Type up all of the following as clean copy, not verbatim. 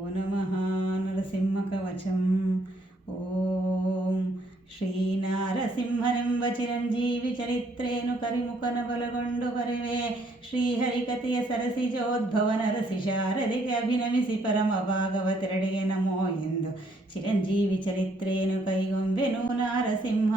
नमः नरसिंहकवचम् ಓಂ ಶ್ರೀನಾರಸಿಂಹನೆಂಬ ಚಿರಂಜೀವಿ ಚರಿತ್ರೇನು ಕರಿಮುಖನ ಬಲಗೊಂಡು ಬರೆವೆ ಶ್ರೀಹರಿಕತೆಯ ಸರಸಿಜೋದ್ಭವ ನರಸಿ ಶಾರದಿಗೆ ಅಭಿನಮಿಸಿ ಪರಮ ಭಾಗವತೆರಡಿಗೆ ನಮೋ ಎಂದು ಚಿರಂಜೀವಿ ಚರಿತ್ರೇನು ಕೈಗೊಂಬೆನು ನಾರಸಿಂಹ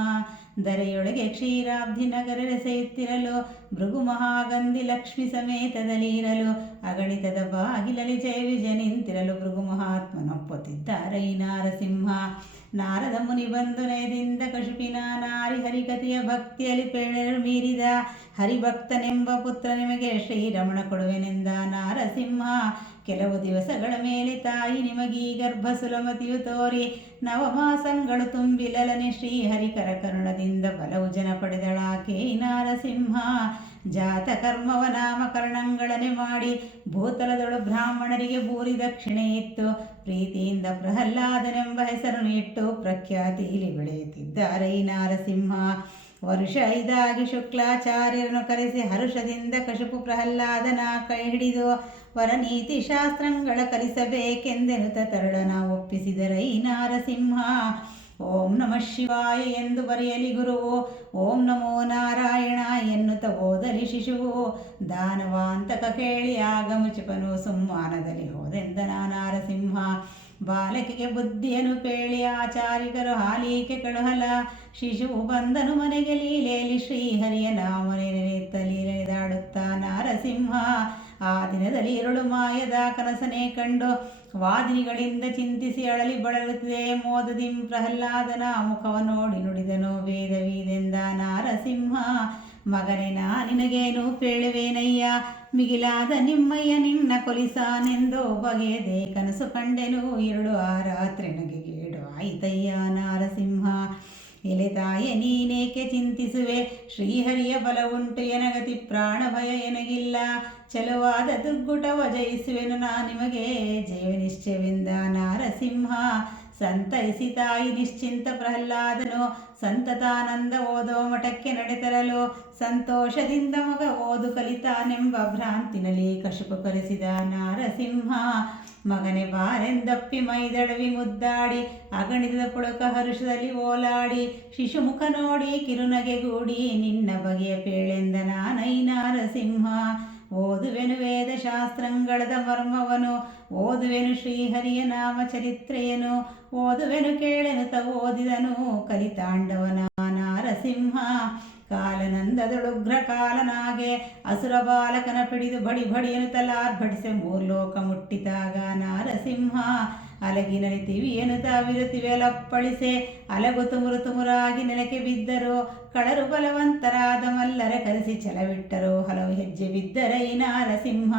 ದರೆಯೊಳಗೆ ಕ್ಷೀರಾಬ್ಧಿ ನಗರೆಸೆಯುತ್ತಿರಲು ಭೃಗು ಮಹಾಗಂಧಿ ಲಕ್ಷ್ಮಿ ಸಮೇತದಲ್ಲಿರಲು ಅಗಣಿತದ ಬಾಗಿಲಲಿ ಜಯ ವಿಜಯ ನಿಂತಿರಲು ಭೃಗು ಮಹಾತ್ಮನೊಪ್ಪುತ್ತಿದ್ದಾರೆ ಈ ನಾರಸಿಂಹ ನಾರದ ಮುನಿ ಬಂದು ನಯದಿಂದ ಕಶುಪಿನ ನಾರಿ ಹರಿಕತೆಯ ಭಕ್ತಿಯಲ್ಲಿ ಪೇಳರು ಮೀರಿದ ಹರಿಭಕ್ತನೆಂಬ ಪುತ್ರ ನಿಮಗೆ ಶ್ರೀರಮಣ ಕೊಡುವೆನೆಂದ ನಾರಸಿಂಹ ಕೆಲವು ದಿವಸಗಳ ಮೇಲೆ ತಾಯಿ ನಿಮಗೀ ಗರ್ಭ ಸುಲಮತಿಯು ತೋರಿ ನವಮಾಸಂಗಳು ತುಂಬಿಲಲನೆ ಶ್ರೀಹರಿಕರ ಕರುಣದಿಂದ ಬಲವು ಜನ ಪಡೆದಳಾಕೆ ನಾರಸಿಂಹ ಜಾತ ಕರ್ಮವ ನಾಮಕರಣಗಳನೆ ಮಾಡಿ ಭೂತಲದೊಳು ಬ್ರಾಹ್ಮಣರಿಗೆ ಭೂರಿ ದಕ್ಷಿಣೆ ಇತ್ತು ಪ್ರೀತಿಯಿಂದ ಪ್ರಹ್ಲಾದನೆಂಬ ಹೆಸರನ್ನು ಇಟ್ಟು ಪ್ರಖ್ಯಾತಿಯಲ್ಲಿ ಬೆಳೆಯುತ್ತಿದ್ದಾರೆ ಈ ನಾರಸಿಂಹ ವರ್ಷ ಇದಾಗಿ ಶುಕ್ಲಾಚಾರ್ಯರನ್ನು ಕರೆಸಿ ಹರುಷದಿಂದ ಕಶುಪು ಪ್ರಹ್ಲಾದನ ಕೈ ಹಿಡಿದು ವರನೀತಿ ಶಾಸ್ತ್ರಗಳ ಕಲಿಸಬೇಕೆಂದೆನುತ ತರಳನ ಒಪ್ಪಿಸಿದರ ಈ ನಾರಸಿಂಹ ಓಂ ನಮಃ ಶಿವಾಯ ಎಂದು ಬರೆಯಲಿ ಗುರುವು ಓಂ ನಮೋ ನಾರಾಯಣ ಎನ್ನುತ್ತ ಓದಲಿ ಶಿಶುವು ದಾನವಾಂತಕ ಕೇಳಿ ಆಗ ಮುಚುಪನು ಸುಮ್ಮಾನದಲ್ಲಿ ಹೋದೆಂದ ನಾರಸಿಂಹ ಬಾಲಕಿಗೆ ಬುದ್ಧಿಯನ್ನು ಪೇಳಿ ಆಚಾರಿಕರು ಹಾಲಿಕೆ ಕಳುಹಲ ಶಿಶುವು ಬಂದನು ಮನೆಗೆ ಲೀಲೆಯಲ್ಲಿ ಶ್ರೀಹರಿಯ ನಾಮನೆ ನೆನೆಯುತ್ತಲೀಲೆದಾಡುತ್ತಾ ನಾರಸಿಂಹ ಆ ದಿನದಲ್ಲಿ ഇരുಳು ಮಾಯದ ಕನಸನೆ ಕಂಡು ವಾದಿನಿಗಳಿಂದ ಚಿಂತಿಸಿ ಅಳಲಿ ಬಳಲುತ್ತಿದೆ ಮೋದದಿಂ ಪ್ರಹ್ಲಾದನ ಮುಖವ ನೋಡಿ ನುಡಿದನು ವೇದವೀದೆಂದ ನಾರಸಿಂಹ ಮಗನೇ ನಿನಗೇನು ಪೇಳುವೇನಯ್ಯ ಮಿಗಿಲಾದ ನಿಮ್ಮಯ್ಯ ನಿನ್ನ ಕೊಲಿಸಾನೆಂದು ಬಗೆಯದೆ ಕನಸು ಕಂಡೆನು ഇരുಳು ಆ ರಾತ್ರಿ ನಗೆಗೇಡು ಆಯ್ತಯ್ಯ ನಾರಸಿಂಹ ಎಲೆ ತಾಯ ನೀನೇಕೆ ಚಿಂತಿಸುವೆ ಶ್ರೀಹರಿಯ ಬಲವುಂಟು ಎನಗತಿ ಪ್ರಾಣ ಭಯ ಎನಗಿಲ್ಲ ಚಲುವಾದ ದುರ್ಗುಟವ ಜಯಿಸುವೆನು ನಿಮಗೆ ಜಯ ನಿಶ್ಚಯವೆಂದ ನಾರಸಿಂಹ ಸಂತೈಸಿ ತಾಯಿ ನಿಶ್ಚಿಂತ ಪ್ರಹ್ಲಾದನು ಸಂತತಾನಂದ ಓದೋ ಮಠಕ್ಕೆ ನಡೆತರಲು ಸಂತೋಷದಿಂದ ಮಗ ಓದು ಕಲಿತಾನೆಂಬ ಭ್ರಾಂತಿನಲ್ಲಿ ಕಶುಪು ಕರೆಸಿದ ನಾರಸಿಂಹ ಮಗನೇ ಬಾರೆಂದಪ್ಪಿ ಮೈದಡವಿ ಮುದ್ದಾಡಿ ಅಗಣಿತದ ಪುಳಕ ಹರುಷದಲ್ಲಿ ಓಲಾಡಿ ಶಿಶುಮುಖ ನೋಡಿ ಕಿರುನಗೆಗೂಡಿ ನಿನ್ನ ಬಗೆಯ ಪೇಳೆಂದ ನಾನೈ ನಾರಸಿಂಹ ಓದುವೆನು ವೇದ ಶಾಸ್ತ್ರಗಳದ ಮರ್ಮವನು ಓದುವೆನು ಶ್ರೀಹರಿಯ ನಾಮ ಚರಿತ್ರೆಯನು ಓದುವೆನು ಕೇಳೆನುತ ಓದಿದನು ಕಲಿತಾಂಡವನ ನಾರಸಿಂಹ ಕಾಲನಂದದೊಳುಗ್ರ ಕಾಲನಾಗೆ ಅಸುರ ಬಾಲಕನ ಪಿಡಿದು ಬಡಿ ಬಡಿಯನು ತಲಾರ್ಭಟಿಸೆ ಮೂರ್ಲೋಕ ಮುಟ್ಟಿದಾಗ ನಾರಸಿಂಹ ಅಲಗಿನಲಿ ತಿವಿಯನುತ ವಿರುತಿವೆಲಪ್ಪಳಿಸೆ ಅಲಗು ತುಮುರು ತುಮುರಾಗಿ ನೆಲಕ್ಕೆ ಬಿದ್ದರು ಕಳರು ಬಲವಂತರಾದ ಮಲ್ಲರೆ ಕರೆಸಿ ಛಲವಿಟ್ಟರು ಹಲವು ಹೆಜ್ಜೆ ಬಿದ್ದರ ಈ ನಾರಸಿಂಹ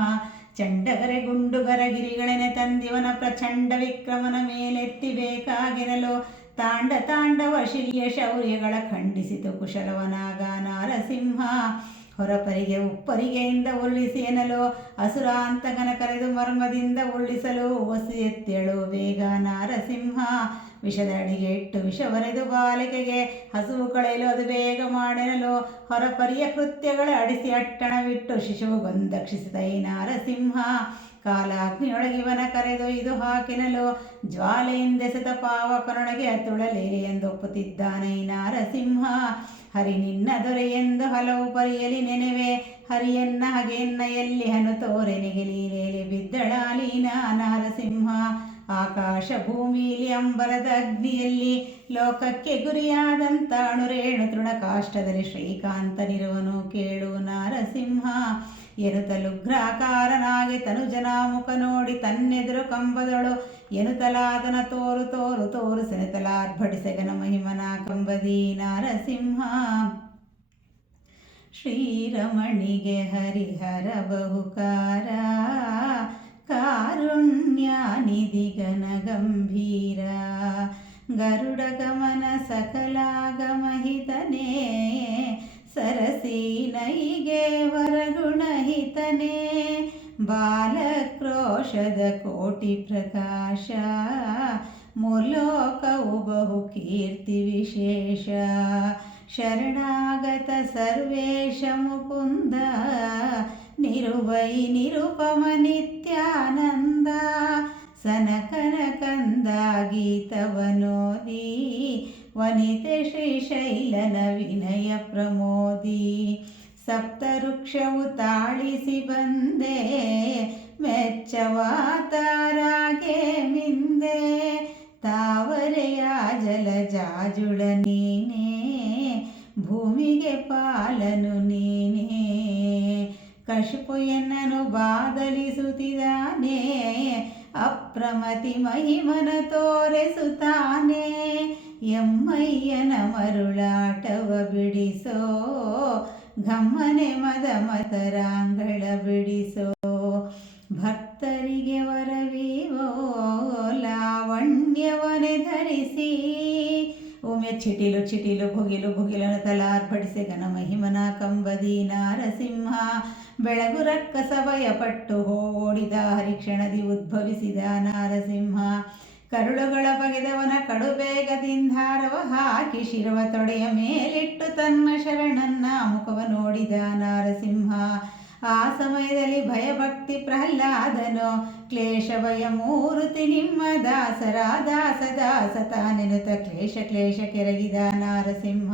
ಚಂಡಗರೆ ಗುಂಡುಗರ ಗಿರಿಗಳೆನೆ ತಂದಿವನ ಪ್ರಚಂಡ ವಿಕ್ರಮನ ಮೇಲೆತ್ತಿಬೇಕಾಗೆನಲು ತಾಂಡವ ಶಿಲಿಯ ಶೌರ್ಯಗಳ ಖಂಡಿಸಿತು ಕುಶಲವನಾಗ ನಾರಸಿಂಹ ಹೊರಪರಿಗೆ ಉಪ್ಪರಿಗೆಯಿಂದ ಉರುಳಿಸಿ ಎನ್ನಲು ಅಸುರಾಂತಕನ ಕರೆದು ಮರ್ಮದಿಂದ ಉರುಳಿಸಲು ಒಸಿ ಎತ್ತೇಳು ಬೇಗ ನಾರಸಿಂಹ ವಿಷದ ಅಡಿಗೆ ಇಟ್ಟು ವಿಷವರೆದು ಬಾಲಿಕೆಗೆ ಹಸುವು ಕಳೆಯಲು ಅದು ಬೇಗ ಮಾಡೆನಲು ಹೊರಪರಿಯ ಕೃತ್ಯಗಳ ಅಡಿಸಿ ಅಟ್ಟಣವಿಟ್ಟು ಶಿಶುವು ಗೊಂದಕ್ಷಿಸಿದ ಈ ನಾರಸಿಂಹ ಕಾಲಾಗ್ನಿಯೊಳಗಿವನ ಕರೆದು ಇದು ಹಾಕಿನಲು ಜ್ವಾಲೆಯಿಂದೆಸೆದ ಪಾವಕರೊಳಗೆ ತುಳಲೇರಿ ಎಂದು ಒಪ್ಪುತ್ತಿದ್ದಾನೆ ಈ ನಾರಸಿಂಹ ಹರಿ ನಿನ್ನ ದೊರೆಯೆಂದು ಹಲವು ಪರಿಯಲಿ ನೆನೆವೆ ಹರಿಯನ್ನ ಹಗೆಯನ್ನ ಎಲ್ಲಿ ಹನು ತೋರೆನೆಗೆ ಲೀಲೆಯಲ್ಲಿ ಬಿದ್ದಳಾಲೀನ ನಾರಸಿಂಹ ಆಕಾಶ ಭೂಮಿಲಿ ಅಂಬರದ ಅಗ್ನಿಯಲ್ಲಿ ಲೋಕಕ್ಕೆ ಗುರಿಯಾದಂತ ಅಣುರೇಣು ತೃಣಕಾಷ್ಟದಲ್ಲಿ ಶ್ರೀಕಾಂತನಿರುವನು ಕೇಳು ನಾರಸಿಂಹ ಎನುತಲುಗ್ರಾಕಾರನಾಗಿ ತನುಜನ ಮುಖ ನೋಡಿ ತನ್ನೆದುರು ಕಂಬದಳು ಎನುತಲಾದನ ತೋರು ತೋರು ತೋರು ಸೆನೆತಲಾರ್ಭಟಿಸಗನ ಮಹಿಮನ ಕಂಬದಿ ನಾರಸಿಂಹ ಶ್ರೀರಮಣಿಗೆ ಹರಿಹರ ಬಹುಕಾರ ಕಾರುಣ್ಯಾನಿಧಿ ಘನ ಗಂಭೀರ ಗರುಡ ಗಮನ ಸಕಲಾಗಮಹಿತನೇ ಸರಸೀನೈಗೆ ವರಗುಣಹಿತನೇ ಬಾಲಕ್ರೋಶದ ಕೋಟಿ ಪ್ರಕಾಶ ಮುಲೋಕವು ಬಹು ಕೀರ್ತಿ ವಿಶೇಷ ಶರಣಾಗತ ಸರ್ವೇಶ ಮುಕುಂದ ನಿರುಪಮ ನಿತ್ಯಾನಂದ ಸನಕನ ಕಂದ ಗೀತವನೋದಿ ವನಿತೆ ಶ್ರೀಶೈಲನ ವಿನಯ ಪ್ರಮೋದಿ ಸಪ್ತವೃಕ್ಷವು ತಾಳಿಸಿ ಬಂದೆ ಮೆಚ್ಚವ ತಾರಾಗೆ ಮಿಂದೆ ತಾವರೆಯ ಜಲಜಾಜುಳ ನೀನೇ ಭೂಮಿಗೆ ಪಾಲನು ನೀನೇ ಕಶುಪು ಎನ್ನನು ಬಾದಲಿಸುತ್ತಿದ್ದಾನೆ ಅಪ್ರಮತಿ ಮಹಿಮನ ತೋರಿಸುತ್ತಾನೆ ಎಮ್ಮಯ್ಯನ ಮರುಳಾಟವ ಬಿಡಿಸೋ ಘಮ್ಮನೆ ಮದ ಮತರಾಂಗಳ ಬಿಡಿಸೋ ಭಕ್ತರಿಗೆ ವರವೀವೋ ಲಾವಣ್ಯವನೆ ಧರಿಸಿ ಒಮ್ಮೆ ಚಿಟಿಲು ಚಿಟಿಲು ಭುಗಿಲು ಭುಗಿಲನ ತಲಾರ್ಪಡಿಸಿ ಘನ ಮಹಿಮನ ಕಂಬದಿ ನಾರಸಿಂಹ ಬೆಳಗು ರಕ್ಕಸ ಭಯಪಟ್ಟು ಓಡಿದ ಹರಿಕ್ಷಣದಿ ಉದ್ಭವಿಸಿದ ನಾರಸಿಂಹ ಕರುಳುಗಳ ಬಗೆದವನ ಕಡುಬೇಗದಿಂದಾರವ ಹಾಕಿ ಶಿರವ ತೊಡೆಯ ಮೇಲಿಟ್ಟು ತನ್ನ ಶರಣನ್ನ ಮುಖವ ನೋಡಿದ ನಾರಸಿಂಹ ಆ ಸಮಯದಲ್ಲಿ ಭಯಭಕ್ತಿ ಪ್ರಹ್ಲಾದನು ಕ್ಲೇಶ ಭಯ ಮೂರುತಿ ನಿಮ್ಮ ದಾಸರ ದಾಸ ದಾಸ ತಾನೆನುತ ಕ್ಲೇಶ ಕ್ಲೇಶ ಕೆರಗಿದ ನಾರಸಿಂಹ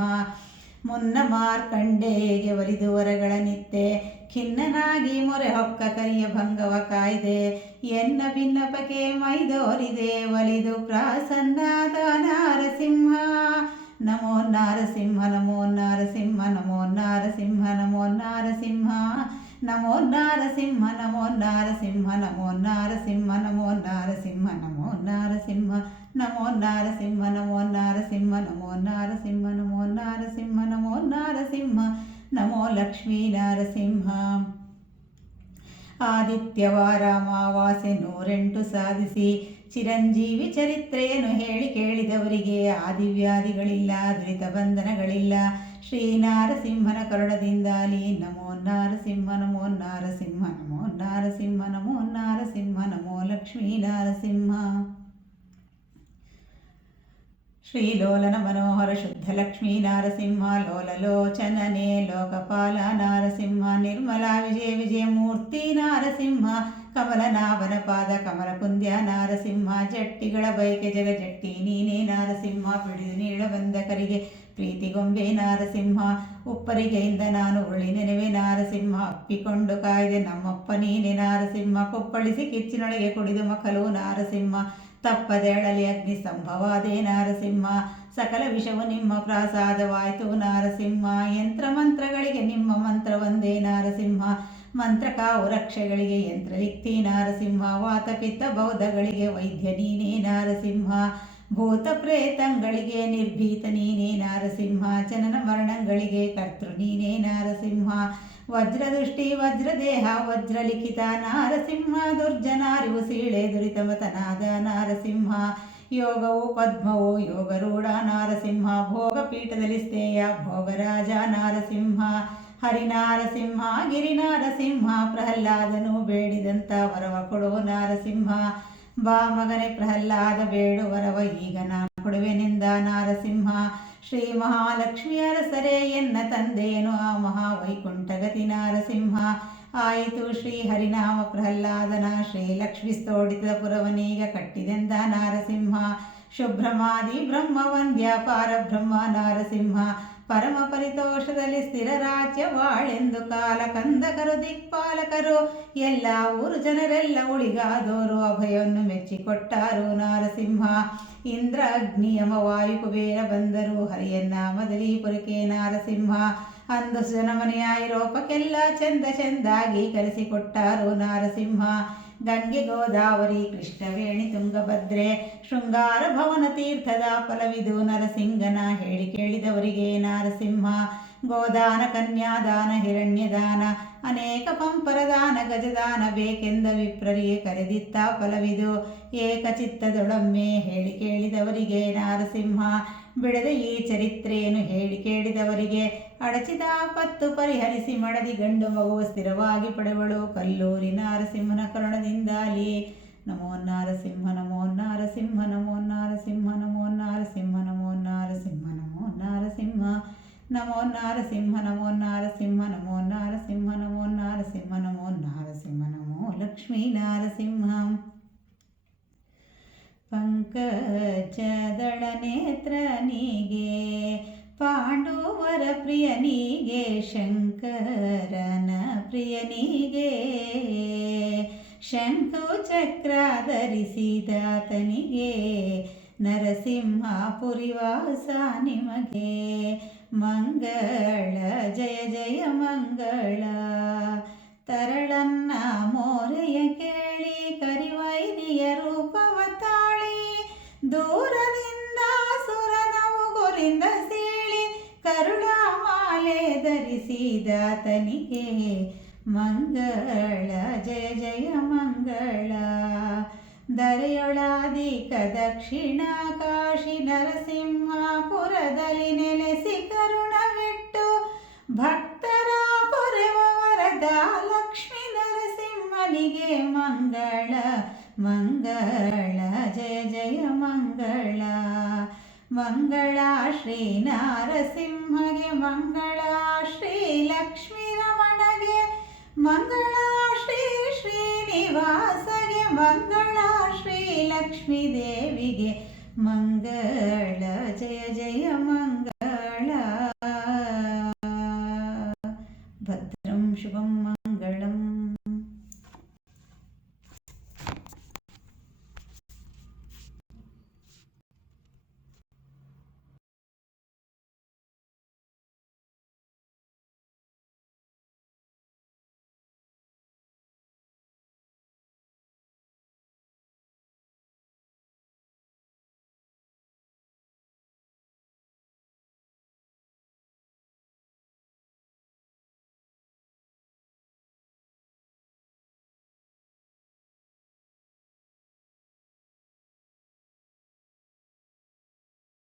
ಮುನ್ನ ಮಾರ್ಕಂಡೇಗೆ ಒಲಿದು ವರಗಳ ನಿತ್ತೆ ಖಿನ್ನನಾಗಿ ಮೊರೆ ಹೊಕ್ಕ ಕರಿಯ ಭಂಗವ ಕಾಯ್ದೆ ಎನ್ನ ಭಿನ್ನಪಕೆ ಮೈದೋರಿದೆ ಒಲಿದು ಪ್ರಾಸನ್ನಾದ ನಾರಸಿಂಹ ನಮೋ ನಾರಸಿಂಹ ನಮೋ ನಾರಸಿಂಹ ನಮೋ ನಾರಸಿಂಹ ನಮೋ ನಾರಸಿಂಹ ನಮೋ ನಾರಸಿಂಹ ನಮೋ ನಾರಸಿಂಹ ನಮೋ ನಾರಸಿಂಹ ನಮೋ ನಾರಸಿಂಹ ನಮೋ ನಾರಸಿಂಹ ನಮೋ ನಾರಸಿಂಹ ನಮೋ ನಾರಸಿಂಹ ನಮೋ ನಾರಸಿಂಹ ನಮೋ ನಾರಸಿಂಹ ನಮೋ ನಾರಸಿಂಹ ನಮೋ ಲಕ್ಷ್ಮೀ ನಾರಸಿಂಹ ಆದಿತ್ಯವಾರ ಅಮಾವಾಸ್ಯೆ 108 ಸಾಧಿಸಿ ಚಿರಂಜೀವಿ ಚರಿತ್ರೆಯನ್ನು ಹೇಳಿ ಕೇಳಿದವರಿಗೆ ಆದಿವ್ಯಾಧಿಗಳಿಲ್ಲ ದುರಿತ ಬಂಧನಗಳಿಲ್ಲ ಶ್ರೀನಾರಸಿಂಹನ ಕರುಣದಿಂದಾಲಿ ನಮೋ ನಾರಸಿಂಹ ನಮೋ ನಾರಸಿಂಹ ನಮೋ ನಾರಸಿಂಹ ನಮೋ ನಾರಸಿಂಹ ನಮೋ ಲಕ್ಷ್ಮೀ ನಾರಸಿಂಹ ಶ್ರೀಲೋಲನ ಮನೋಹರ ಶುದ್ಧ ಲಕ್ಷ್ಮೀ ನಾರಸಿಂಹ ಲೋಲಲೋಚನನೆ ಲೋಕಪಾಲ ನಾರಸಿಂಹ ನಿರ್ಮಲ ವಿಜಯ ವಿಜಯ ಮೂರ್ತಿ ನಾರಸಿಂಹ ಕಮಲನಾಭನ ಪಾದ ಕಮಲ ಕುಂದ್ಯ ನಾರಸಿಂಹ ಜಟ್ಟಿಗಳ ಬೈಕೆ ಜಗ ಜಟ್ಟಿ ನೀನೇ ನಾರಸಿಂಹ ಪಿಡಿದು ನೀಳ ಬಂದಕರಿಗೆ ಪ್ರೀತಿಗೊಂಬೆ ನಾರಸಿಂಹ ಉಪ್ಪರಿಗೆಯಿಂದ ನಾನು ಉರುಳಿ ನೆನೆವೆ ನಾರಸಿಂಹ ಅಪ್ಪಿಕೊಂಡು ಕಾಯ್ದೆ ನಮ್ಮಪ್ಪ ನೀನೆ ನಾರಸಿಂಹ ಕೊಪ್ಪಳಿಸಿ ಕಿಚ್ಚಿನೊಳಗೆ ಕುಡಿದು ಮಕ್ಕಳು ನಾರಸಿಂಹ ತಪ್ಪದೆಳಲಿ ಅಗ್ನಿ ಸ್ತಂಭವಾದೆ ನಾರಸಿಂಹ ಸಕಲ ವಿಷವು ನಿಮ್ಮ ಪ್ರಾಸಾದವಾಯಿತು ನಾರಸಿಂಹ ಯಂತ್ರ ಮಂತ್ರಗಳಿಗೆ ನಿಮ್ಮ ಮಂತ್ರ ಒಂದೇ ನಾರಸಿಂಹ ಮಂತ್ರಕಾವು ರಕ್ಷೆಗಳಿಗೆ ಯಂತ್ರಲಿಕ್ತಿ ನಾರಸಿಂಹ ವಾತಪಿತ್ತ ಬೌದ್ಧಗಳಿಗೆ ವೈದ್ಯ ನೀನೇ ನಾರಸಿಂಹ ಭೂತ ಪ್ರೇತಂಗಳಿಗೆ ನಿರ್ಭೀತ ನೀನೇ ನಾರಸಿಂಹ ಜನನ ಮರಣಗಳಿಗೆ ಕರ್ತೃ ನೀನೇ ನಾರಸಿಂಹ ವಜ್ರದೃಷ್ಟಿ ವಜ್ರದೇಹ ವಜ್ರಲಿಖಿತ ನಾರಸಿಂಹ ದುರ್ಜನಾರಿವು ಸೀಳೆ ದುರಿತಮತನಾದ ನಾರಸಿಂಹ ಯೋಗವು ಪದ್ಮವು ಯೋಗರೂಢ ನಾರಸಿಂಹ ಭೋಗಪೀಠದಲ್ಲಿ ಸ್ಥೇಯ ಭೋಗರಾಜ ನಾರಸಿಂಹ ಹರಿನಾರಸಿಂಹ ಗಿರಿನಾರಸಿಂಹ ಪ್ರಹ್ಲಾದನು ಬೇಡಿದಂಥ ವರವ ಕೊಡು ನಾರಸಿಂಹ ಬಾ ಮಗನೇ ಪ್ರಹ್ಲಾದ ಬೇಡು ವರವ ಈಗ ನಾ ಕೊಡುವೆನೆಂದ ನಾರಸಿಂಹ ಶ್ರೀ ಮಹಾಲಕ್ಷ್ಮಿ ಅರಸರೇ ಎನ್ನ ತಂದೆಯನು ಆ ಮಹಾವೈಕುಂಠಗತಿ ನಾರಸಿಂಹ ಆಯಿತು ಶ್ರೀ ಹರಿನಾಮ ಪ್ರಹ್ಲಾದನ ಶ್ರೀಲಕ್ಷ್ಮಿ ಸ್ತೋಡಿತ ಪುರವನೀಗ ಕಟ್ಟಿದೆಂದ ನಾರಸಿಂಹ ಶುಭ್ರಮಾದಿ ಬ್ರಹ್ಮ ವಂದ್ಯ ಪಾರಬ್ರಹ್ಮ ನಾರಸಿಂಹ ಪರಮ ಪರಿತೋಷದಲ್ಲಿ ಸ್ಥಿರ ರಾಜ್ಯವಾಳೆಂದು ಕಾಲ ಕಂದಕರು ದಿಕ್ಪಾಲಕರು ಎಲ್ಲ ಊರು ಜನರೆಲ್ಲ ಉಳಿಗಾದೋರು ಅಭಯವನ್ನು ಮೆಚ್ಚಿಕೊಟ್ಟಾರು ನಾರಸಿಂಹ ಇಂದ್ರ ಅಗ್ನಿ ಯಮ ವಾಯು ಕುಬೇರ ಬಂದರು ಹರಿಯನ್ನಾಮದಲ್ಲಿ ಪುರಕೆ ನಾರಸಿಂಹ ಅಂದು ಜನಮನೆಯ ಐರೋಪಕ್ಕೆಲ್ಲ ಚೆಂದ ಚೆಂದಾಗಿ ಕರೆಸಿಕೊಟ್ಟಾರು ನಾರಸಿಂಹ ಗಂಗೆ ಗೋದಾವರಿ ಕೃಷ್ಣವೇಣಿ ತುಂಗಭದ್ರೆ ಶೃಂಗಾರ ಭವನ ತೀರ್ಥದ ಫಲವಿದು ನರಸಿಂಗನ ಹೇಳಿ ಕೇಳಿದವರಿಗೆ ನಾರಸಿಂಹ ಗೋದಾನ ಕನ್ಯಾದಾನ ಹಿರಣ್ಯದಾನ ಅನೇಕ ಪಂಪರದಾನ ಗಜದಾನ ಬೇಕೆಂದ ವಿಪ್ರರಿಗೆ ಕರೆದಿತ್ತ ಫಲವಿದು ಏಕಚಿತ್ತದೊಳೊಮ್ಮೆ ಹೇಳಿ ಕೇಳಿದವರಿಗೆ ನಾರಸಿಂಹ ಬಿಡದ ಈ ಚರಿತ್ರೆಯನ್ನು ಹೇಳಿ ಕೇಳಿದವರಿಗೆ ಅಡಚಿದ ಆಪತ್ತು ಪರಿಹರಿಸಿ ಮಡದಿ ಗಂಡು ಮಗುವು ಸ್ಥಿರವಾಗಿ ಪಡೆವಳು ಕಲ್ಲೂರಿ ನಾರಸಿಂಹನ ಕರುಣದಿಂದಾಲಿ ನಮೋ ನಾರಸಿಂಹ ನಮೋ ನಾರಸಿಂಹ ನಮೋ ನಾರಸಿಂಹ ನಮೋ ನಾರಸಿಂಹ ನಮೋ ನಾರಸಿಂಹ ನಮೋ ನಾರಸಿಂಹ ನಮೋ ನಾರಸಿಂಹ ನಮೋ ನಾರಸಿಂಹ ನಮೋ ನಾರಸಿಂಹ ನಮೋ ನಾರಸಿಂಹ ನಮೋ ನಾರಸಿಂಹ ನಮೋ ಲಕ್ಷ್ಮೀ ನಾರಸಿಂಹ ಪಂಕಜದಳ ನೇತ್ರನಿಗೆ ಪಾಂಡವರ ಪ್ರಿಯನಿಗೆ ಶಂಕರನ ಪ್ರಿಯನಿಗೆ ಶಂಕು ಚಕ್ರ ಧರಿಸಿದಾತನಿಗೆ ನರಸಿಂಹಪುರಿ ವಾಸ ನಿಮಗೆ ಮಂಗಳ ಜಯ ಜಯ ಮಂಗಳ. ತರಳನ್ನ ಮೋರೆಯ ಕೇಳಿ ಕರಿವೈರಿಯ ರೂಪವ ತಾಳಿ ದೂರದಿಂದ ಸುರನ ಉಗುರಿಂದ ಸೀಳಿ ಕರುಳ ಮಾಲೆ ಧರಿಸಿದಾತನಿಗೆ ಮಂಗಳ ಜಯ ಜಯ ಮಂಗಳ. ದರೆಯೊಳಾದಿಕ ದಕ್ಷಿಣ ಕಾಶಿ ನರಸಿಂಹಪುರದಲ್ಲಿ ನೆಲೆಸಿ ಕರುಣವಿಟ್ಟು ಭಕ್ತರ ಪೊರೆವ ವರದ ಲಕ್ಷ್ಮೀ ನರಸಿಂಹನಿಗೆ ಮಂಗಳ ಮಂಗಳ ಜಯ ಜಯ ಮಂಗಳ. ಮಂಗಳ ಶ್ರೀ ನರಸಿಂಹಗೆ ಮಂಗಳ ಶ್ರೀ ಲಕ್ಷ್ಮೀ ರಮಣಗೆ ಮಂಗಳ ಶ್ರೀ ಶ್ರೀನಿವಾಸಗೆ ಮಂಗಳ ಶ್ರೀ ಲಕ್ಷ್ಮೀ ದೇವಿಗೆ ಮಂಗಳ ಜಯ ಜಯ ಮಂಗಳ.